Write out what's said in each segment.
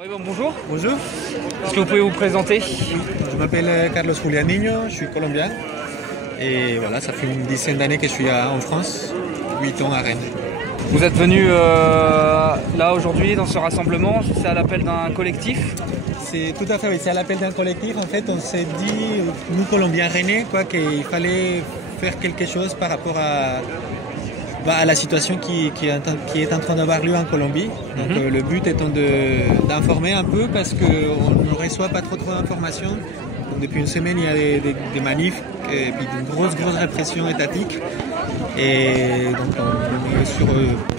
Oui, bon, bonjour. Bonjour, Est-ce que vous pouvez vous présenter? je m'appelle Carlos Julián Niño, je suis colombien et voilà, ça fait une dizaine d'années que je suis en France, 8 ans à Rennes. Vous êtes venu là aujourd'hui dans ce rassemblement, c'est à l'appel d'un collectif? C'est tout à fait, oui, c'est à l'appel d'un collectif. En fait, on s'est dit, nous Colombiens rennais, qu'il fallait faire quelque chose par rapport à la situation qui est en train d'avoir lieu en Colombie. Donc, le but étant d'informer un peu parce qu'on ne reçoit pas trop d'informations. Depuis une semaine, il y a des manifs et puis une grosse répression étatique. Et donc on est sur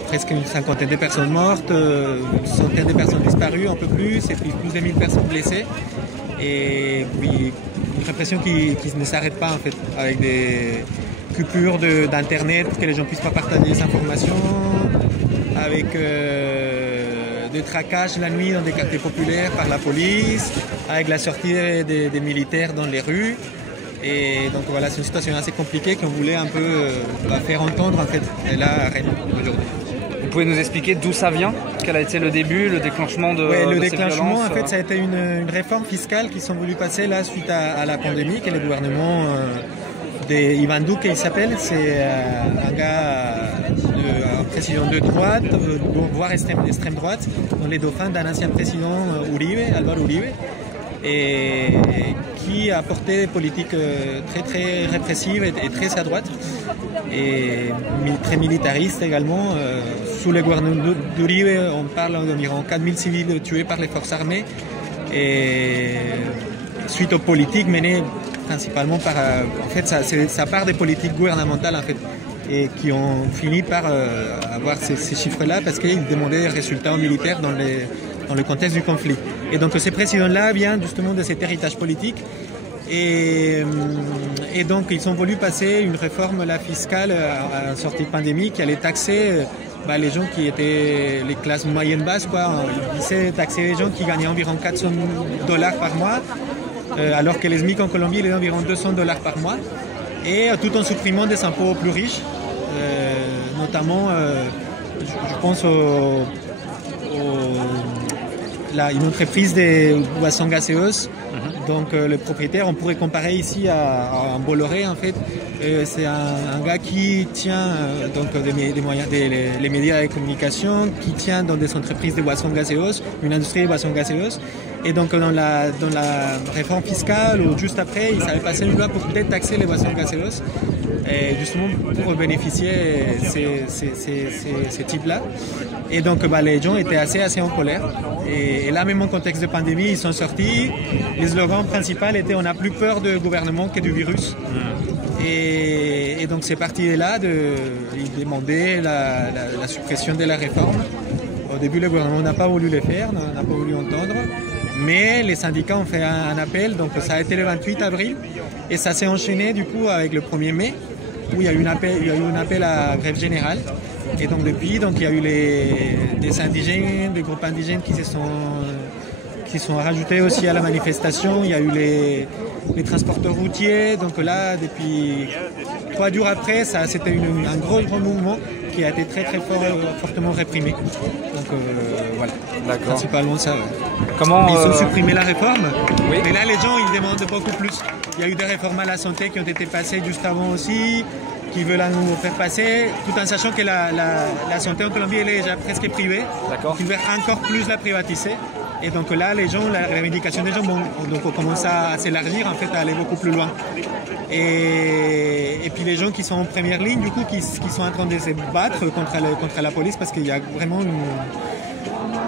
presque une cinquantaine de personnes mortes, une centaine de personnes disparues, un peu plus, et puis plus de 1000 personnes blessées. Et puis une répression qui ne s'arrête pas en fait, avec des coupures d'internet pour que les gens ne puissent pas partager des informations, avec des traquages la nuit dans des quartiers populaires par la police, avec la sortie des militaires dans les rues. Et donc voilà, c'est une situation assez compliquée qu'on voulait un peu faire entendre en fait, là à Rennes aujourd'hui. Vous pouvez nous expliquer d'où ça vient? Quel a été le début, le déclenchement de le ces déclenchement, violences? en fait, ça a été une réforme fiscale qui sont voulu passer là suite à la pandémie, que le gouvernement d'Iván Duque, il s'appelle, c'est un gars, un président de droite, voire extrême droite, dans les dauphins d'un ancien président Uribe, Álvaro Uribe, et qui a porté des politiques très répressives et très à droite et très militaristes également. Sous le gouvernement d'Uribe, on parle d'environ 4000 civils tués par les forces armées et suite aux politiques menées principalement par... en fait, ça part des politiques gouvernementales en fait, et qui ont fini par avoir ces chiffres-là parce qu'ils demandaient des résultats militaires dans le contexte du conflit. Et donc ces présidents-là viennent justement de cet héritage politique et donc ils ont voulu passer une réforme fiscale à la sortie de pandémie qui allait taxer les gens qui étaient les classes moyennes basses. Ils disaient taxer les gens qui gagnaient environ $400 par mois alors que les SMIC en Colombie il est d'environ $200 par mois et tout en supprimant des impôts plus riches, notamment je pense une entreprise de boissons gazeuses. Donc le propriétaire, on pourrait comparer ici à un Bolloré en fait. C'est un gars qui tient des moyens, les médias de communication, qui tient dans des entreprises de boissons gazeuses, une industrie de boissons gazeuses. Et donc dans la réforme fiscale ou juste après, il avait passé une loi pour détaxer les boissons gazeuses, et justement pour bénéficier ces types-là. Et donc les gens étaient assez en colère. Et là, même en contexte de pandémie, ils sont sortis. Le slogan principal était « On n'a plus peur du gouvernement que du virus ». Et donc c'est parti de là, ils demandaient la suppression de la réforme. Au début, le gouvernement n'a pas voulu le faire, n'a pas voulu entendre. Mais les syndicats ont fait un appel, donc ça a été le 28 avril. Et ça s'est enchaîné du coup avec le 1er mai, où il y a eu un appel à grève générale. Et donc depuis, il y a eu des indigènes, des groupes indigènes qui se sont rajoutés aussi à la manifestation. Il y a eu les transporteurs routiers. Donc là, depuis 3 jours après, c'était un gros mouvement qui a été très fortement réprimé. Donc voilà, principalement ça. Ouais. Ils ont supprimé la réforme, oui. Mais là les gens ils demandent beaucoup plus. Il y a eu des réformes à la santé qui ont été passées juste avant aussi, qui veulent nous faire passer, tout en sachant que la santé en Colombie elle est déjà presque privée. Ils veulent encore plus la privatiser. Et donc là, les gens, la revendication des gens, donc on commence à s'élargir, en fait, à aller beaucoup plus loin. Et puis les gens qui sont en première ligne, du coup, qui sont en train de se battre contre la police, parce qu'il y a vraiment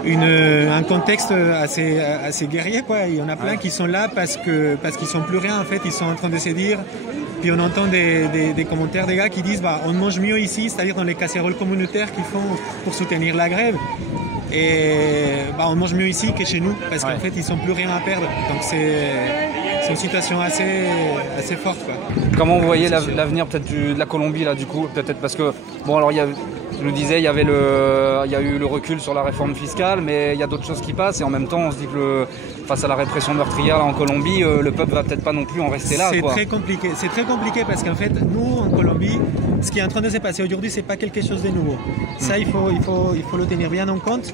un contexte assez guerrier, quoi. Il y en a plein qui sont là parce qu'ils sont plus rien, en fait. Ils sont en train de se dire. Puis on entend des commentaires des gars qui disent on mange mieux ici, c'est-à-dire dans les casseroles communautaires qu'ils font pour soutenir la grève. Et on mange mieux ici que chez nous parce qu'en fait ils n'ont plus rien à perdre. Donc c'est une situation assez forte, quoi. Comment vous voyez l'avenir peut-être de la Colombie là du coup? Peut-être parce que alors je nous disais il y a eu le recul sur la réforme fiscale, mais il y a d'autres choses qui passent et en même temps on se dit que face à la répression meurtrière là, en Colombie, le peuple va peut-être pas non plus en rester là. C'est très compliqué parce qu'en fait nous en Colombie ce qui est en train de se passer aujourd'hui, c'est pas quelque chose de nouveau. Ça, il faut le tenir bien en compte.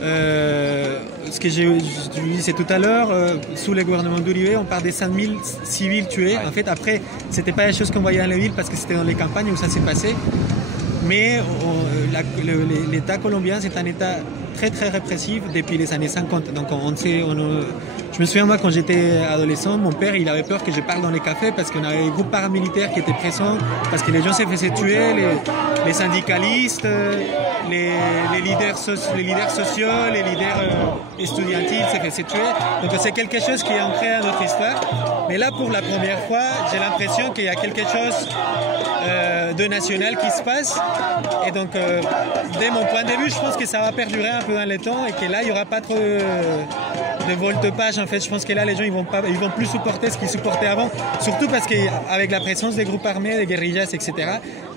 Ce que je disais tout à l'heure, sous le gouvernement d'Uribe, on parle des 5000 civils tués. En fait, après, c'était pas les choses qu'on voyait dans les villes parce que c'était dans les campagnes où ça s'est passé. Mais l'État colombien, c'est un État très très répressif depuis les années 50. Donc je me souviens, moi, quand j'étais adolescent, mon père, il avait peur que je parle dans les cafés parce qu'on avait des groupes paramilitaires qui étaient présents, parce que les gens se faisaient tuer, les syndicalistes, les leaders sociaux, les leaders estudiantils se faisaient tuer. Donc c'est quelque chose qui est ancré à notre histoire. Mais là, pour la première fois, j'ai l'impression qu'il y a quelque chose de national qui se passe. Et donc, dès mon point de vue, je pense que ça va perdurer un peu dans le temps et que là, il n'y aura pas trop de volte-page. En fait, je pense que là, les gens, ils vont plus supporter ce qu'ils supportaient avant. Surtout parce qu'avec la présence des groupes armés, des guérillas, etc.,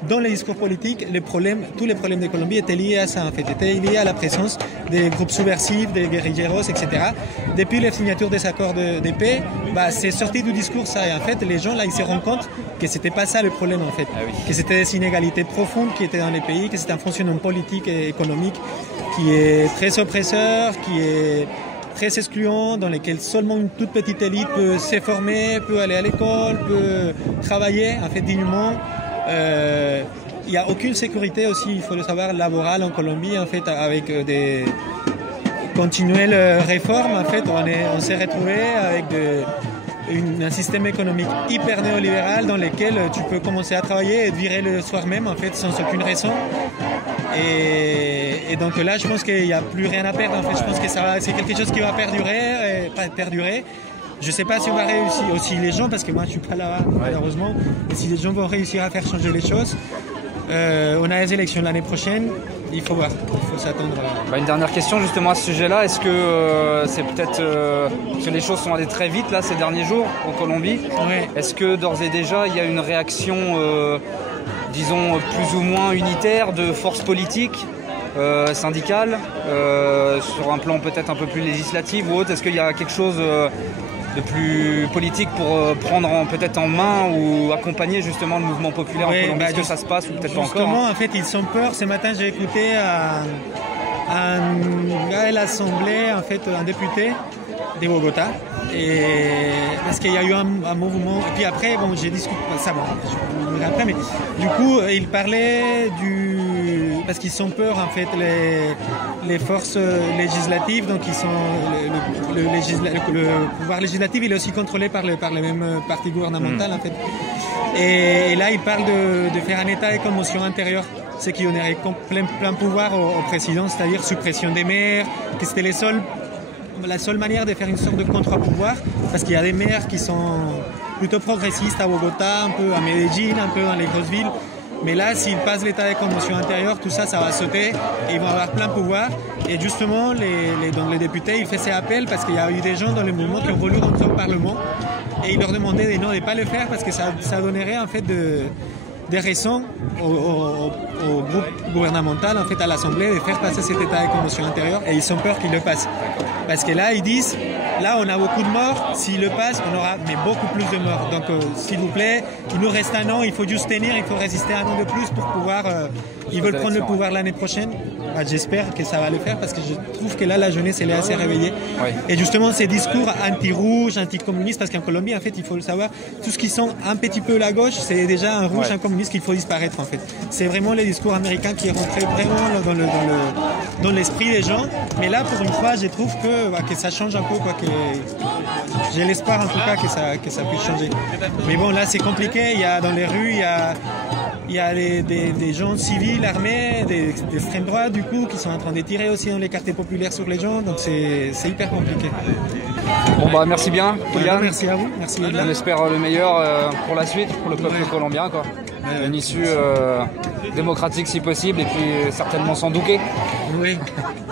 dans les discours politiques, tous les problèmes de Colombie étaient liés à ça, en fait, étaient liés à la présence des groupes subversifs, des guérilleros, etc. Depuis les signatures des accords de paix, c'est sorti du discours ça. Et en fait, les gens, là, ils se rendent compte que c'était pas ça le problème, en fait. Que c'était des inégalités profondes qui étaient dans les pays, que c'était un fonctionnement politique et économique qui est très oppresseur, qui est très excluant, dans lequel seulement une toute petite élite peut se former, peut aller à l'école, peut travailler, en fait, dignement. Il n'y a aucune sécurité aussi, il faut le savoir, laborale en Colombie, en fait, avec des continuelles réformes. En fait, on s'est retrouvé avec un système économique hyper néolibéral dans lequel tu peux commencer à travailler et te virer le soir même, en fait, sans aucune raison. Et donc là, je pense qu'il n'y a plus rien à perdre. En fait, je pense que c'est quelque chose qui va perdurer. Je ne sais pas si on va réussir, aussi les gens, parce que moi je ne suis pas là malheureusement, et si les gens vont réussir à faire changer les choses. On a les élections l'année prochaine, il faut voir, il faut s'attendre à... Une dernière question justement à ce sujet-là, est-ce que c'est peut-être que les choses sont allées très vite là ces derniers jours en Colombie? Est-ce que d'ores et déjà il y a une réaction, disons plus ou moins unitaire de forces politiques syndicales, sur un plan peut-être un peu plus législatif ou autre? Est-ce qu'il y a quelque chose de plus politique pour prendre peut-être en main ou accompagner justement le mouvement populaire en Colombie? Est-ce que ça se passe ou peut-être pas encore? Justement, en fait, ils sont peur. Ce matin, j'ai écouté un gars à l'Assemblée, en fait, un député de Bogota, parce qu'il y a eu un mouvement. Et puis après, bon, j'ai discuté ça, bon, je vous après, mais du coup, il parlait parce qu'ils sont peur, en fait, les forces législatives, donc ils sont le pouvoir législatif, il est aussi contrôlé par les mêmes partis gouvernementaux, en fait. Et là, il parle de faire un état de commotion intérieure, ce qui donnerait plein pouvoir au président, c'est-à-dire suppression des maires, que c'était la seule manière de faire une sorte de contre-pouvoir, parce qu'il y a des maires qui sont plutôt progressistes à Bogota, un peu à Medellín, un peu dans les grosses villes. Mais là, s'ils passent l'état de commotion intérieure, tout ça, ça va sauter et ils vont avoir plein pouvoir. Et justement, les députés, ils faisaient appel parce qu'il y a eu des gens dans le mouvement qui ont voulu rentrer au Parlement et ils leur demandaient de ne pas le faire parce que ça donnerait en fait des raisons au groupe gouvernemental, en fait, à l'Assemblée, de faire passer cet état de commotion intérieure et ils ont peur qu'il le passe. Parce que là, ils disent, là, on a beaucoup de morts, s'il le passe, on aura beaucoup plus de morts. Donc, s'il vous plaît, il nous reste un an, il faut juste tenir, il faut résister un an de plus pour pouvoir... ils veulent prendre le pouvoir l'année prochaine. J'espère que ça va le faire parce que je trouve que là, la jeunesse, elle est assez réveillée. Et justement, ces discours anti-rouge, anti-communistes, parce qu'en Colombie, en fait, il faut le savoir, tout ce qui sont un petit peu la gauche, c'est déjà un rouge, un communiste qu'il faut disparaître, en fait. C'est vraiment les discours américains qui est rentré vraiment dans l'esprit des gens. Mais là, pour une fois, je trouve que ça change un peu, quoi. J'ai l'espoir, en tout cas, que ça puisse changer. Mais bon, là, c'est compliqué. Il y a dans les rues, il y a des gens civils, armés, d'extrême droite, du coup, qui sont en train de tirer aussi dans les quartiers populaires sur les gens. Donc, c'est hyper compliqué. Bon, merci bien, Kylian. Merci à vous. Merci. On espère le meilleur pour la suite, pour le peuple colombien, quoi. Une issue démocratique si possible et puis certainement sans douquer. Oui,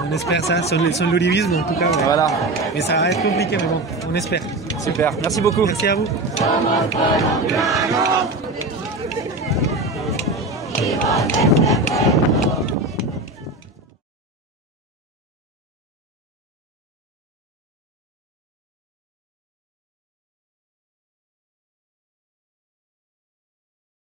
on espère ça, sans l'olivisme en tout cas. Ouais. Voilà. Mais ça va être compliqué, mais bon, on espère. Super, merci beaucoup. Merci à vous.